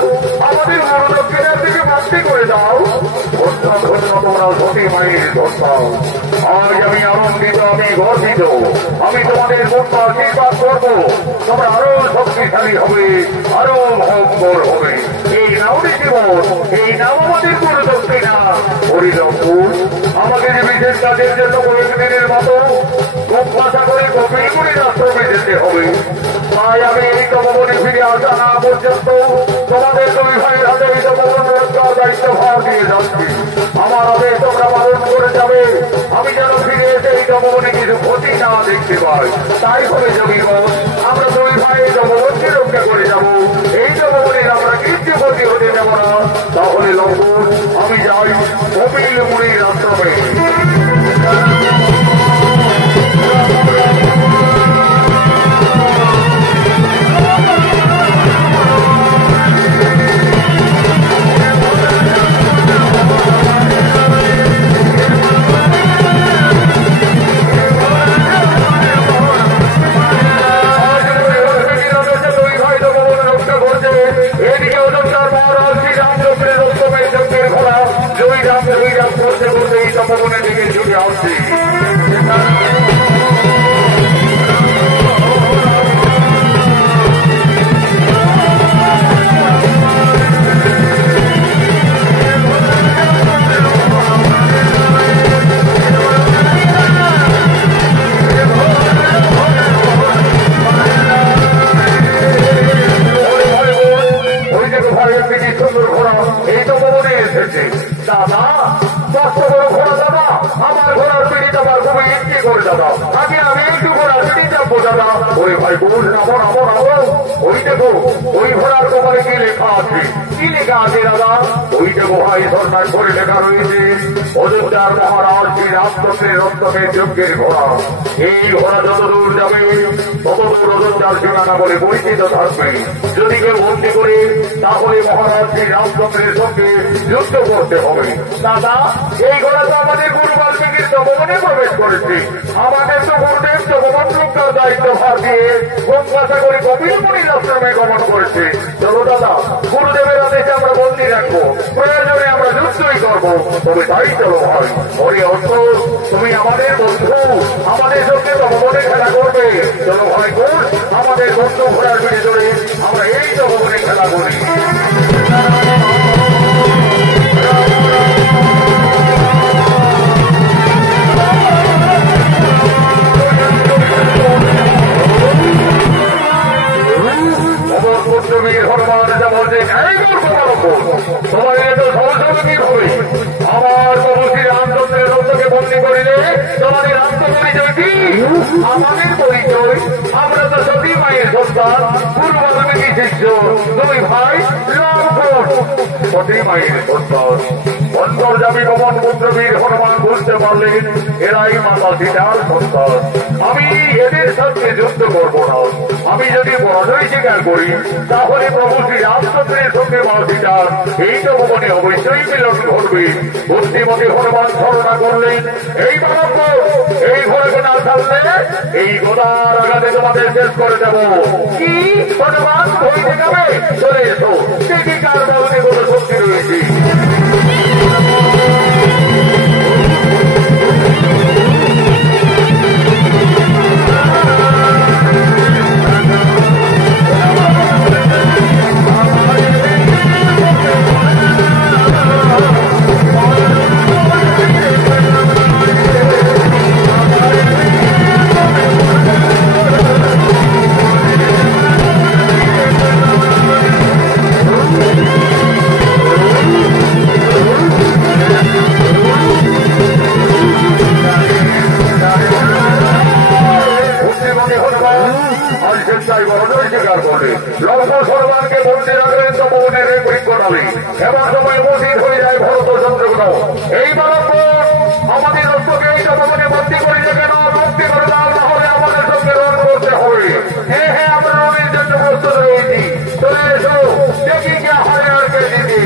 আমাদের কোনো দক্ষিণার থেকে মুক্তি করে দাও। ধন্য ধন্য তোমরা সতী মায়ের ধন্য। আজ আমি আনন্দিত, আমি গর্বিত, আমি তোমাদের পূর্ণ আশীর্বাদ করবো। তোমরা আরো শক্তিশালী হবে, আরো ভয়ঙ্কর হবে। এই নামটি জীবন, এই নাম আমাদের কোনো দক্ষিণা। হরিরপুর আমাকে যে বিশেষ কাজের জন্য কয়েকদিনের মতো খুব ভাষা করে কপিলমুনির আশ্রমে যেতে হবে। তাই আমি এই তপবনে ফিরে আসা না পর্যন্ত তোমাদের দুই ভাইয়ের হাতে এই তপবন রক্ষার দায়িত্ব ভার দিয়ে যাচ্ছি। আমার আদেশ তোমরা পালন করে যাবে। আমি যেন ফিরে এসে এই তপবনে কিছু ক্ষতি না দেখতে পাই। তাই হবে জমিগণ, আমরা দুই ভাই এই তপবনকে রক্ষা করে যাব। এই তপবনের আমরা কিছু ক্ষতি হতে যাব না। তাহলে লঙ্ঘন আমি যাই কপিলমুনির আশ্রমে। ভবনের দিকে ছুটে আসছি। সুন্দর ঘোড়া এই তো ভবনে এসেছে। দাদা আমার ঘোড়ার পিড়ি যাবার খুবই ইচ্ছে করে দাদা। আগে আমি একটু ঘোড়ার পিড়ি যাবো দাদা। ওই ভাই বল নামো নামো নামো। ওই দেখো ওই ঘোড়ার কপালে কি লেখা আছে? কি লেখা আছে দাদা? ওই দেখো ভাই সরকার করে লেখা রয়েছে অযোধ্যার মহারাজ শ্রী রামচন্দ্রের রক্তমের যজ্ঞের ঘোড়া। এই ঘোড়া যত দূর যাবে তত দূর অযোধ্যার সীমানা বলে পরিচিত থাকবে। যদি কেউ বন্দি করে তাহলে মহারাজ শ্রী রামচন্দ্রের সঙ্গে যুদ্ধ করতে হবে। দাদা এই ঘোড়া তো আমাদের গুরু বাল্মীকির তপবনে প্রবেশ করেছে। আমাদের তো গুরুদেব তপবন রক্ষার দায়িত্ব ভার দিয়ে গঙ্গাসা করে কপিলমুনির আশ্রমে গমন করেছে। চলো দাদা গুরুদেবের আদেশে আমরা বন্দি রাখবো, প্রয়োজনে আমরা যুদ্ধই করবো। তবে তাই চলো ভাই। হরি অর্থ তুমি আমাদের বন্ধু, আমাদের সঙ্গে তপবনে খেলা করবে। চলো ভাই বোন আমাদের বন্ধু ঘোড়ার পিঠে ধরে আমরা এই তপবনে খেলা করি। আমার প্রভু শ্রী রামচন্দ্রের রক্তকে বন্দী করিলে তোমাদের আত্মপরিচয় কি? আমাদের পরিচয় আমরা তো সতী মায়ের সন্তান, গুরু বাল্মীকি শিষ্য, দুই ভাই লঙ্ঘন। সতী মায়ের সন্তান অন্তর্যামী পবন পুত্রবীর হনুমান বুঝতে পারলেন এরাই মাতা সীতার সন্তান। আমি এদের সাথে যুদ্ধ করব না। আমি যদি পরাজয় স্বীকার করি তাহলে প্রভু শ্রী রামচন্দ্রের সঙ্গে মা সীতার এই তপবনে অবশ্যই মিলন ঘটবে। বুদ্ধিমতী হনুমান ধারণা করলেন এই বালক এই ঘোড়াকে না ছাড়লে এই গোদার আঘাতে তোমাদের শেষ করে দেব। কি হনুমান ভয় দেখাবে? চলে এসো দেখি কার বলতে কোনো শক্তি রয়েছে। এবার সময় উপস্থিত হয়ে যায় ভরত চন্দ্রগ্ন। এই বালক আমাদের রক্তকে এই তপবনে বন্দী করে কেন মুক্তি করে দাও, তাহলে আমাদের সঙ্গে রণ করতে হবে। হ্যাঁ হ্যাঁ আমরা রণের জন্য প্রস্তুত রয়েছি। চলে এসো দেখি কে হারে আর কে জিতি।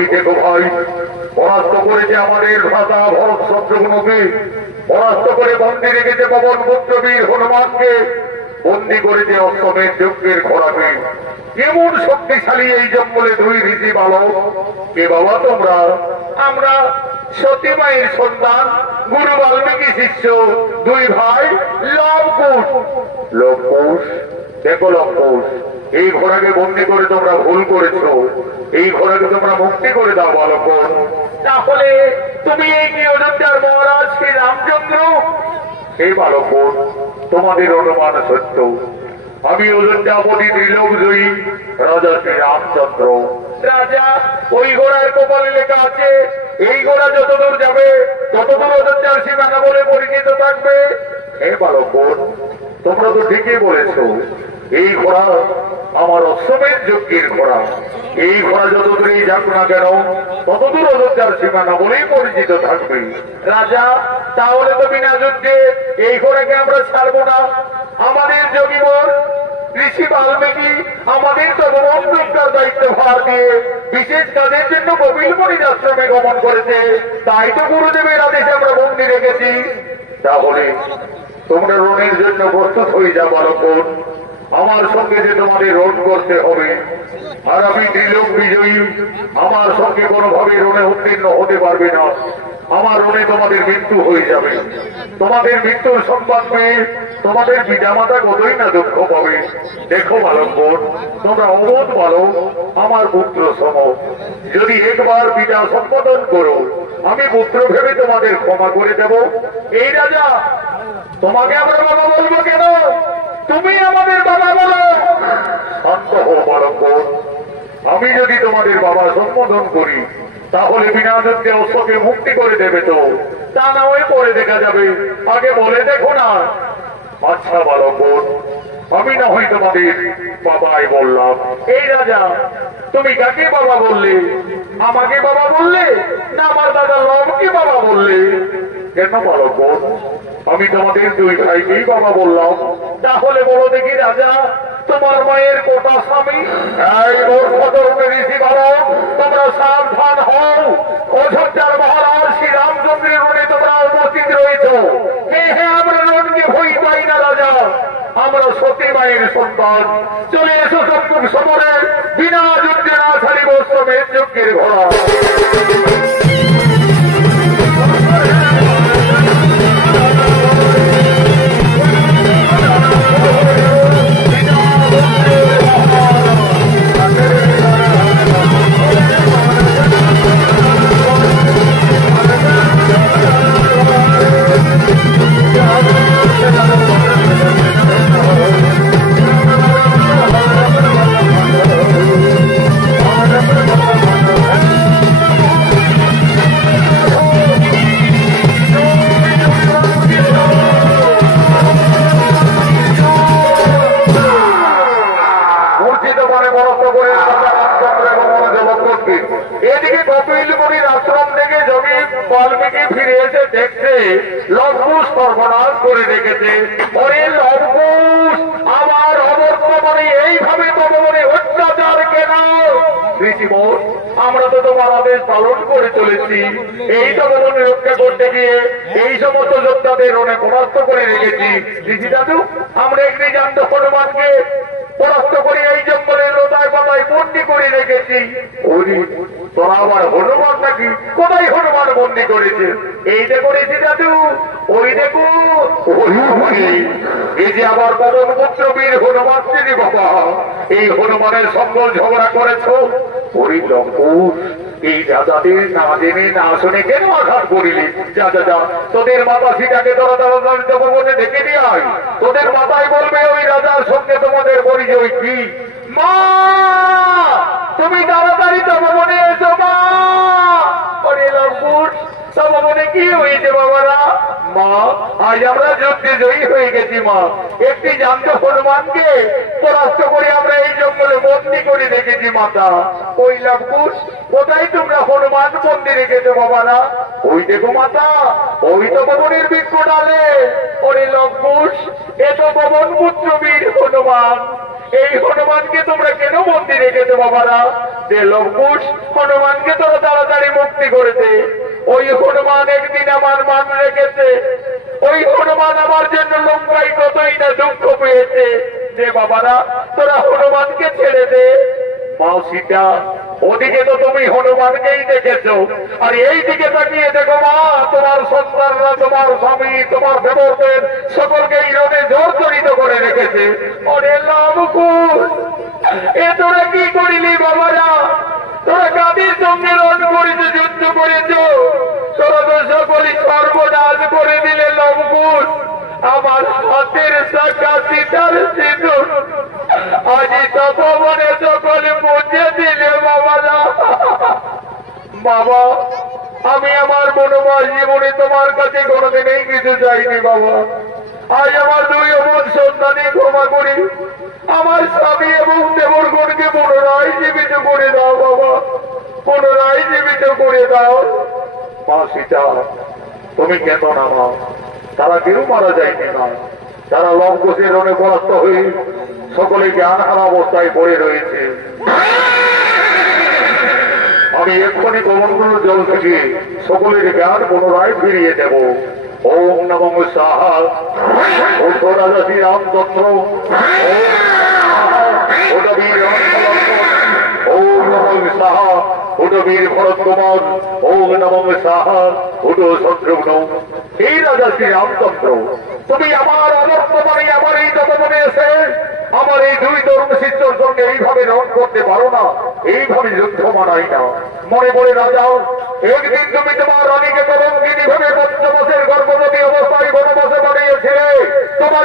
ওই দেখো ভাই, পরাস্ত করেছে আমাদের ভ্রাতা ভরত শত্রুঘ্নকে, পরাস্ত করে বন্দী রেখেছে পবন পুত্র বীর হনুমানকে, বন্দী করেছে অষ্টমের যজ্ঞের ঘোড়াকে। কেমন শক্তিশালী এই জঙ্গলে দুই ঋষি বালক। কে বাবা তোমরা? আমরা সতী মায়ের সন্তান, গুরু বাল্মীকি শিষ্য, দুই ভাই লবকুশ। লবকুশ? দেখো লবকুশ, এই ঘোড়াকে বন্দী করে তোমরা ভুল করেছ, এই ঘোড়াকে তোমরা মুক্তি করে দাও বালকগণ। তাহলে তুমি এই কি অযোধ্যার মহারাজ শ্রী রামচন্দ্র? সেই বালকগণ, তোমাদের অনুমান সত্য। আমি অযোধ্যাপতি ত্রিলোক জয়ী রাজা শ্রী রামচন্দ্র। রাজা, ওই ঘোড়ার কপালে লেখা আছে এই ঘোড়া যতদূর যাবে ততদূর অযোধ্যার সীমানা বলে পরিচিত থাকবে। হে বালকগণ, তোমরা তো ঠিকই বলেছ, এই ঘোড়া আমার অশ্বমেধ যজ্ঞের ঘোড়া। এই ঘোড়া যতদূরই যাক না কেন ততদূর অযোধ্যার সীমানা বলেই পরিচিত থাকবে। রাজা, তাহলে তো বিনা যুদ্ধে এই ঘোড়াকে আমরা ছাড়বো না। আমাদের যোগীবর ঋষি বাল্মীকি আমাদের তদমন রক্ষার দায়িত্ব ভার দিয়ে বিশেষ কাজের জন্য কপিল মুনির আশ্রমে গমন করেছে, তাই তো গুরুদেবের আদেশে আমরা বন্দী রেখেছি। তাহলে তোমরা রণের জন্য প্রস্তুত হয়ে যাও বালকগণ। আমার সঙ্গে যে তোমাদের রণ করতে হবে, আর আমি ত্রিলোক বিজয়ী, আমার সঙ্গে কোনোভাবে রণে উত্তীর্ণ হতে পারবে না। আমার রণে তোমাদের মৃত্যু হয়ে যাবে। তোমাদের মৃত্যুর সংবাদ পেয়ে তোমাদের পিতামাতা কতই না দুঃখ পাবে। দেখো বালকগণ, তোমরা অবোধ বালক, আমার পুত্র সম। যদি একবার পিতা সম্বোধন করো, আমি পুত্র ভেবে তোমাদের ক্ষমা করে দেব। এই রাজা, তোমাকে আমরা বাবা বলবো কেন? তুমি আমাদের বাবা বলো। শান্ত হও বালকগণ, আমি যদি তোমাদের বাবা সম্বোধন করি তাহলে বিনা যুদ্ধে অশ্বকে মুক্তি করে দেবে তো? তা না হয় পরে দেখা যাবে, আগে বলে দেখো না। আচ্ছা বালকগণ, আমি না হয় তোমাদের বাবাই বললাম। এই রাজা, তুমি কাকে বাবা বললে? আমাকে বাবা বললে না আমার দাদা লবকে বাবা বললে? কেন বালকগণ, আমি তোমাদের দুই ভাইকেই বাবা বললাম। তাহলে বলো দেখি রাজা, তোমার মায়ের কোটা স্বামী? এই মূর্খধর্মের ঋষি বালক, তোমরা সাবধান হও, অযোধ্যার মহারাজ শ্রী রামচন্দ্রের রণে তোমরা উপস্থিত রয়েছ। হ্যাঁ হ্যাঁ, আমরা রণকে ভয় পাই না রাজা, আমরা সতী মায়ের সন্তান। চলে এসো সম্মুখ সমরে, বিনা যুদ্ধে না ছাড়িব অশ্বমেধ যজ্ঞের ঘোড়া। এদিকে কপিল মুনির আশ্রম থেকে যোগী বাল্মীকি ফিরে এসে দেখছে লবকুশ সর্বনাশ করে রেখেছে। ওরে লবকুশ, আমার অবর্তমানে এইভাবে তপবনে অত্যাচার কেন? ঋষিবর, আমরা তো তোমার আদেশ পালন করে চলেছি। এই তপবনে রক্ষা করতে গিয়ে এই সমস্ত যোদ্ধাদের রণে পরাস্ত করে রেখেছি। ঋষি দাদু, আমরা একটি জান্ত হনুমানকে পরাস্ত করে এই জঙ্গলের লতায় পাতায় বন্দি করে রেখেছি। তোরা আবার হনুমান নাকি? কোথায় হনুমান বন্দি করেছে? এই যে করেছি দাদু, ওই দেখো। এই যে আবার পবন পুত্র বীর হনুমান চিনি বাবা, এই হনুমানের সঙ্গে ঝগড়া করেছ। ওই লঙ্কুশ, এই দাদাদের না জেনে না শুনে কেন আঘাত করিলি? যা যা যা, তোদের মাতা সীতাকে তোরা তপবনে ডেকে নিয়ে আয়। তোদের মাতায় বলবে ওই রাজার সঙ্গে তোমাদের পরিচয় কি। মা, তুমি তাড়াতাড়ি তপবনে এসো মা। ওরে লঙ্কুশ, তপবনে কি হয়েছে বাবারা? মা, আজ আমরা যুদ্ধে জয়ী হয়ে গেছি মা। একটি জান্ত হনুমানকে পরাস্ত করে আমরা এই জঙ্গলে বন্দি করে রেখেছি মাতা। ওই লঙ্কুশ, কোথায় তোমরা হনুমান বন্দি রেখেছো বাবারা? ওই দেখো মাতা, ওই তো ভবনের বৃক্ষ ডালে। ওরে লঙ্কুশ, এ তো পবন পুত্র বীর হনুমান। এই হনুমানকে তোমরা কেন বন্দি রেখেছো বাবারা? যে লবকুশ, হনুমানকে তোরা তাড়াতাড়ি মুক্তি করে দে। ওই হনুমান একদিন আমার মান রেখেছে, ওই হনুমান আমার জন্য লঙ্কায় কতই না দুঃখ পেয়েছে। যে বাবারা, তোরা হনুমানকে ছেড়ে দে। মা সীতা, ওদিকে তো তুমি হনুমানকেই দেখেছো, আর এই দিকে তাকিয়ে দেখো মা, তোমার সন্তানরা, তোমার স্বামী, তোমার দেবতাদের সকলকেই রণে জর্জরিত করে রেখেছে। ওরে লবকুশ, এ তোরা কি করিলি বাবারা? তোরা কাদের সঙ্গে রণ করেছো, যুদ্ধ করেছো? তোরা তো সকলই সর্বনাশ করে দিলে লবকুশ। আমার হাতের শাখা সীতার সিঁদুর আজি তপবনে সকল মুছে দিলে বাবারা। বাবা, আমি আমার বনবাস জীবনে তোমার কাছে কোনোদিনই কিছু চাইনি বাবা। আজ আমার দুই অমন সন্তানই ক্ষমা করি, আমার স্বামী এবং দেবরগণকে পুনরায় জীবিত করে দাও বাবা, পুনরায় জীবিত করে দাও। মা সীতা, তুমি কেন না মা, তারা কেউ মারা যায়নি না, তারা লবকুশের রণে পরাস্ত হয়ে সকলে জ্ঞানহারা অবস্থায় পড়ে রয়েছে। আমি এক্ষুনি কমণ্ডল জল থেকে সকলের জ্ঞান পুনরায় ফিরিয়ে দেব। ওম নমঃ সাহা, ও রাজা শ্রী রামচন্দ্র, ওটা বীর ওম নমঃ সাহা, ওটা বীর ভরত কুমার, ওম নমঃ সাহা, ওটো শত্রুঘ্ন। এই রাজা শ্রী রামচন্দ্র, তুমি আমার অবর্তমানে আমার এই তপবনে এসে আমার এই দুই তরুণ শিষ্যর সঙ্গে এইভাবে রণ করতে পারো না, এইভাবে যুদ্ধ মানাই না। মনে পড়ে রাজা, একদিন তুমি তোমার রানীকে কলঙ্কিনী ভেবে পঞ্চমাসের গর্ভবতী অবস্থায় বনবাসে পাঠিয়েছিলে। তোমার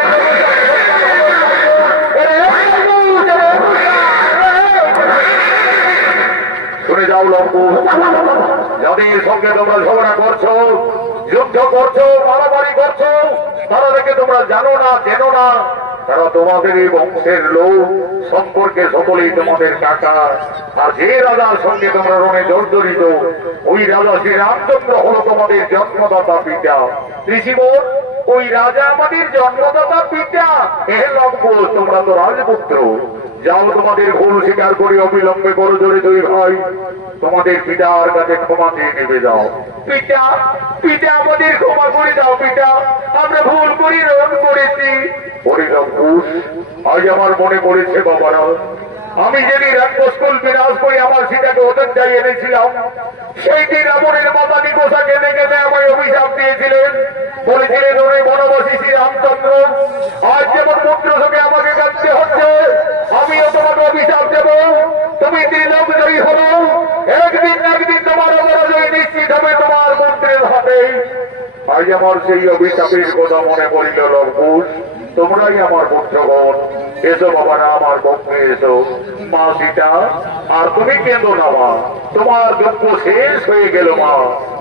শুনে যাও লঙ্কুশ, যাদের সঙ্গে তোমরা ঝগড়া করছো, যুদ্ধ করছো, মারামারি করছো, তারা দেখে তোমরা জানো না, চেনো না, তারা তোমাদের এই বংশের লোক, সম্পর্কে সকলেই তোমাদের কাকা। আর যে রাজার সঙ্গে তোমরা রণে জর্জরিত, ওই রাজা শ্রী রামচন্দ্র হলো তোমাদের জন্মদাতা পিতা। ঋষিবর, ওই রাজা আমাদের জন্মদাতা পিতা। এ লঙ্কুশ, তোমরা তো রাজপুত্র, যাও তোমাদের ভুল স্বীকার করে অবিলম্বে করো জোরে দুই ভাই, তোমাদের পিতার কাছে ক্ষমা চেয়ে নেবে যাও। পিতা, পিতা আমাদের ক্ষমা করে দাও পিতা, আমরা ভুল করি রণ করেছি। ওরে লঙ্কুশ, আজ আমার মনে পড়েছে বাবারা, আমি যেদিন রাক্ষসকুল বিনাশ করে আমার সীতাকে অযোধ্যায় এনেছিলাম, সেই দিন রাবণের মাতা নিকোষা কেঁদে কেঁদে আমায় অভিশাপ দিয়েছিলেন। বলেছিলেন, ওরে বনবাসী শ্রী রামচন্দ্র, আজ যেমন পুত্র শোকে আমাকে কাঁদতে হচ্ছে, আমিও তোমাকে অভিশাপ দেব। তুমি ত্রিলোক জয়ী হলো, একদিন না একদিন তোমার অপরাজয় নিশ্চিত হবে তোমার মন্ত্রের হাতে। আজ আমার সেই অভিশাপের কথা মনে পড়িল লঙ্কুশ, তোমরাই আমার পুত্রগণ, এসো বাবারা আমার পক্ষে এসো। মা সীতা, আর তুমি কেঁদো না মা, তোমার দুঃখ শেষ হয়ে গেল মা,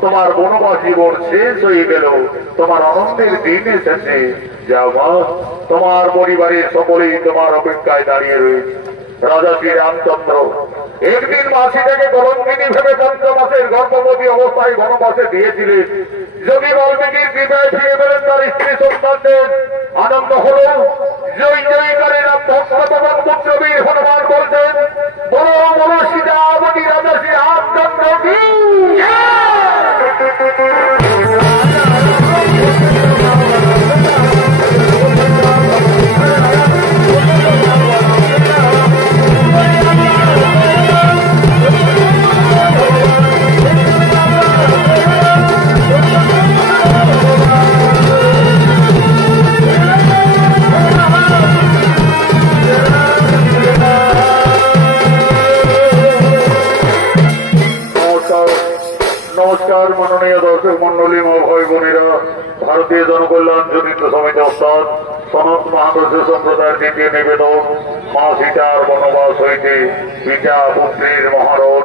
তোমার বনবাস জীবন শেষ হয়ে গেল, তোমার আনন্দের দিন এসেছে। যাও মা, তোমার পরিবারের সকলেই তোমার অপেক্ষায় দাঁড়িয়ে রয়েছে। রাজা শ্রী রামচন্দ্র একদিন মা সীতাকে কলঙ্কিনী ভেবে পঞ্চমাসের গর্ভবতী অবস্থায় বনবাসে দিয়েছিলেন। যদি বাল্মীকির কৃপায় ফিরে পেলেন তার স্ত্রী সন্তানদের, আনন্দ হল। জয় জয়কারে ভক্তপবন পুত্র বীর হনুমান বলছেন, বড় বড় সীতাবতী রাজা শ্রী রামচন্দ্র কি নমস্কার মাননীয় দর্শক মন্ডলী ও ভাই বোনেরা, ভারতীয় জনকল্যাণ জনিত সমিতি অর্থাৎ সনাত মহাদর্শ সম্প্রদায়ের দ্বিতীয় নিবেদন, মা সীতার বনবাস হইতে পিতা পুত্রের মহারথ